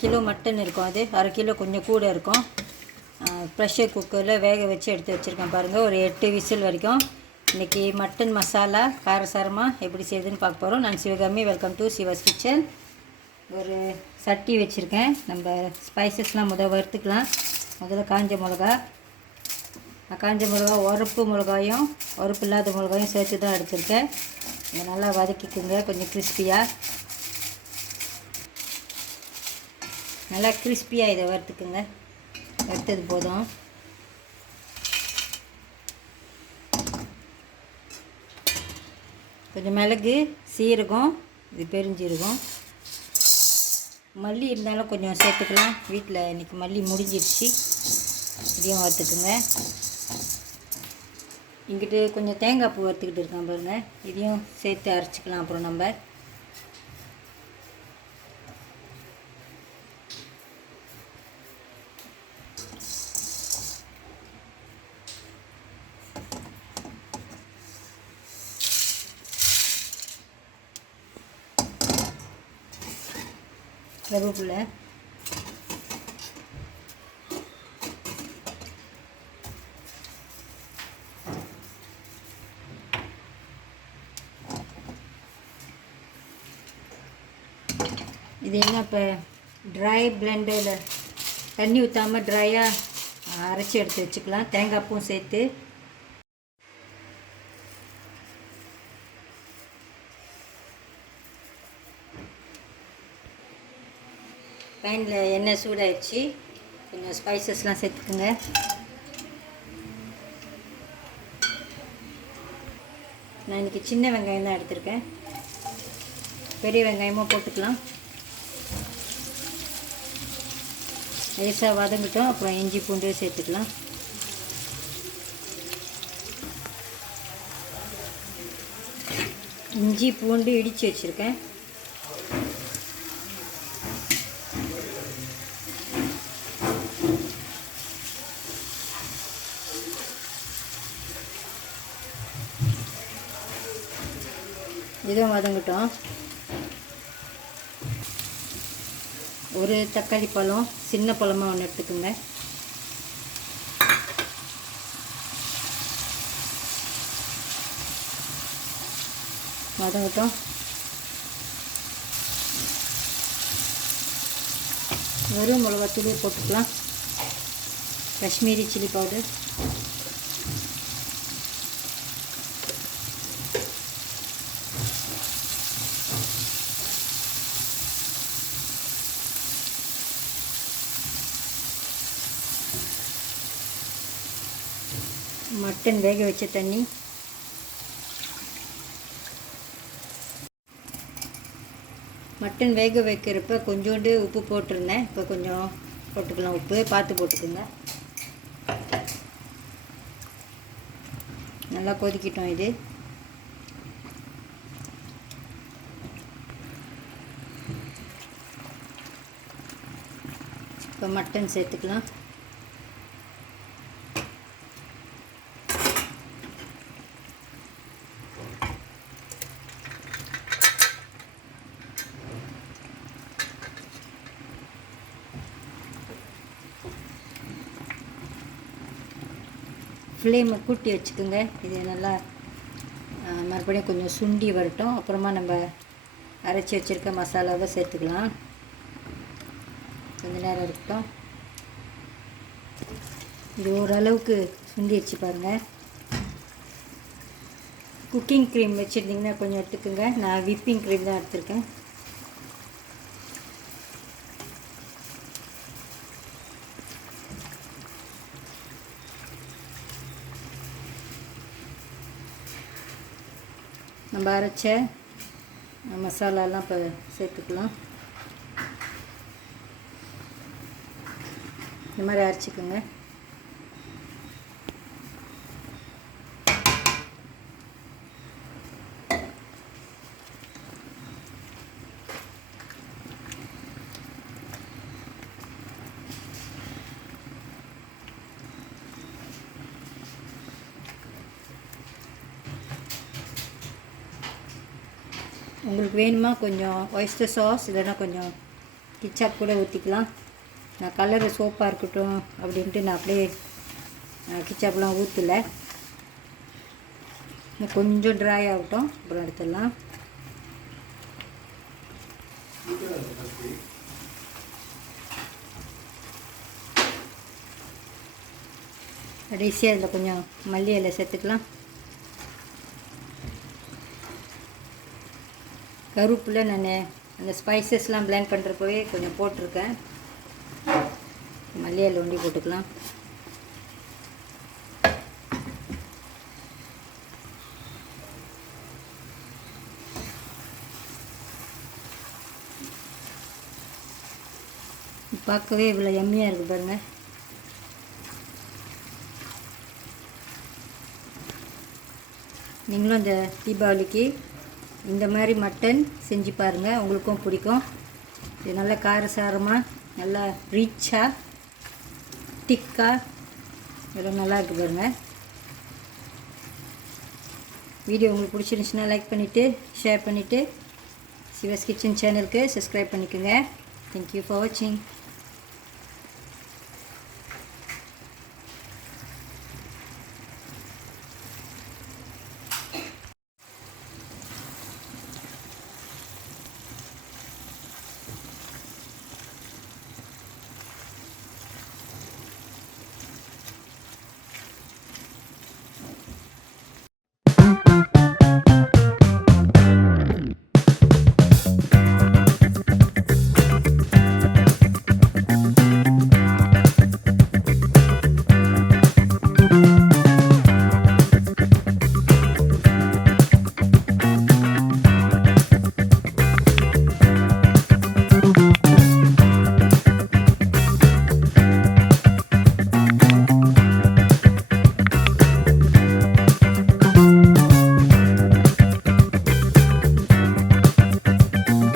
Kilo mutton இருக்கும், அது அரை கிலோ கொஞ்சம் கூட இருக்கும். ப்ரெஷர் குக்கரில் வேக வச்சு எடுத்து வச்சுருக்கேன் பாருங்கள். ஒரு 8 விசில் வரைக்கும். இன்றைக்கி மட்டன் மசாலா காரசாரமாக எப்படி செய்யுதுன்னு பார்க்க போகிறோம். நான் Sivakami, welcome to Siva's kitchen. ஒரு சட்டி வச்சுருக்கேன். நம்ம ஸ்பைசஸ்லாம் வறுத்துக்கலாம். முதல்ல காஞ்ச மிளகா, உரப்பு மிளகாயும் உரப்பு இல்லாத மிளகாயும் சேர்த்து தான் எடுத்துருக்கேன். இதை நல்லா வதக்கிக்குங்க. கொஞ்சம் கிறிஸ்பியாக, நல்லா கிறிஸ்பியாக இதை வறுத்துக்குங்க. வறுத்தது போதும். கொஞ்சம் மிளகு, சீரகம், இது பெருஞ்சீரகம், மல்லி இருந்தாலும் கொஞ்சம் சேர்த்துக்கலாம். வீட்டில் இன்றைக்கி மல்லி முடிஞ்சிடுச்சு. இதையும் வறுத்துக்குங்க. இங்கிட்டு கொஞ்சம் தேங்காய் பூ வறுத்துக்கிட்டு இருக்கேன் பாருங்கள். இதையும் சேர்த்து அரைச்சிக்கலாம். அப்புறம் நம்ம கருவேப்பிலை, இது என்ன இப்போ ட்ரை பிளெண்டில் தண்ணி ஊற்றாமல் ட்ரையாக அரைச்சி எடுத்து வச்சுக்கலாம். தேங்காய் பூவும் சேர்த்து பேனில் எண்ணெய் சூடாகிடுச்சு. கொஞ்சம் ஸ்பைசஸ்லாம் சேர்த்துக்குங்க. நான் இன்றைக்கி சின்ன வெங்காயம் தான் எடுத்திருக்கேன். பெரிய வெங்காயமும் போட்டுக்கலாம். லேசாக வதங்கிட்டோம். அப்புறம் இஞ்சி பூண்டு சேர்த்துக்கலாம். இஞ்சி பூண்டு இடித்து வச்சுருக்கேன். இதுவும் வதங்கிட்டோம். ஒரு தக்காளி பழம், சின்ன பழமாக ஒன்று எடுத்துக்கோங்க. வதங்கட்டும். வெறும் மிளகாத்தூள் போட்டுக்கலாம். காஷ்மீரி சில்லி பவுடர், மட்டன் வேக வச்ச தண்ணி, மட்டன் வேக வைக்கிறப்ப கொஞ்சோண்டு உப்பு போட்டிருந்தேன். இப்போ கொஞ்சம் போட்டுக்கலாம். உப்பு பார்த்து போட்டுக்கோங்க. நல்லா கொதிக்கிட்டோம். இது இப்போ மட்டன் சேர்த்துக்கலாம். ஃப்ளேமை கூட்டி வச்சுக்கோங்க. இது நல்லா மறுபடியும் கொஞ்சம் சுண்டி வரட்டும். அப்புறமா நம்ம அரைச்சி வச்சுருக்க மசாலாவை சேர்த்துக்கலாம். கொஞ்ச நேரம் இருக்கட்டும். இது ஓரளவுக்கு சுண்டிடுச்சு பாருங்கள். குக்கிங் க்ரீம் வச்சுருந்திங்கன்னா கொஞ்சம் எடுத்துக்கோங்க. நான் விப்பிங் க்ரீம் தான் எடுத்திருக்கேன். நம்ம அரைச்ச மசாலாலாம் இப்போ சேர்த்துக்கலாம். இந்த மாதிரி அரைச்சிக்கோங்க. உங்களுக்கு வேணுமா கொஞ்சம் ஒய்ஸ்டர் சாஸ் இல்லைன்னா கொஞ்சம் கிச்சாப் கூட ஊற்றிக்கலாம். நான் கலரு சோப்பாக இருக்கட்டும் அப்படின்ட்டு நான் அப்படியே கிச்சாப்லாம் ஊற்றலை. இன்னும் கொஞ்சம் ட்ரை ஆகட்டும், அப்புறம் எடுத்துடலாம். கடைசியாக இதில் கொஞ்சம் மல்லி இலை சேர்த்துக்கலாம். கருவேப்பிலை நான் அந்த ஸ்பைசஸ்லாம் பிளெண்ட் பண்ணுறப்பவே கொஞ்சம் போட்டிருக்கேன். மல்லி இலை ஒண்டி போட்டுக்கலாம். பார்க்கவே இவ்வளோ எம்மியாக இருக்குது பாருங்கள். நீங்களும் இந்த தீபாவளிக்கு இந்த மாதிரி மட்டன் செஞ்சு பாருங்கள், உங்களுக்கும் பிடிக்கும். இது நல்லா காரசாரமாக, நல்லா ரிச்சாக, திக்காக, இதெல்லாம் நல்லா இருக்குது பாருங்கள். வீடியோ உங்களுக்கு பிடிச்சிருந்துச்சுன்னா லைக் பண்ணிவிட்டு, ஷேர் பண்ணிவிட்டு, சிவாஸ் கிச்சன் சேனலுக்கு சப்ஸ்கிரைப் பண்ணிக்கோங்க. தேங்க்யூ ஃபார் வாட்சிங். Thank you.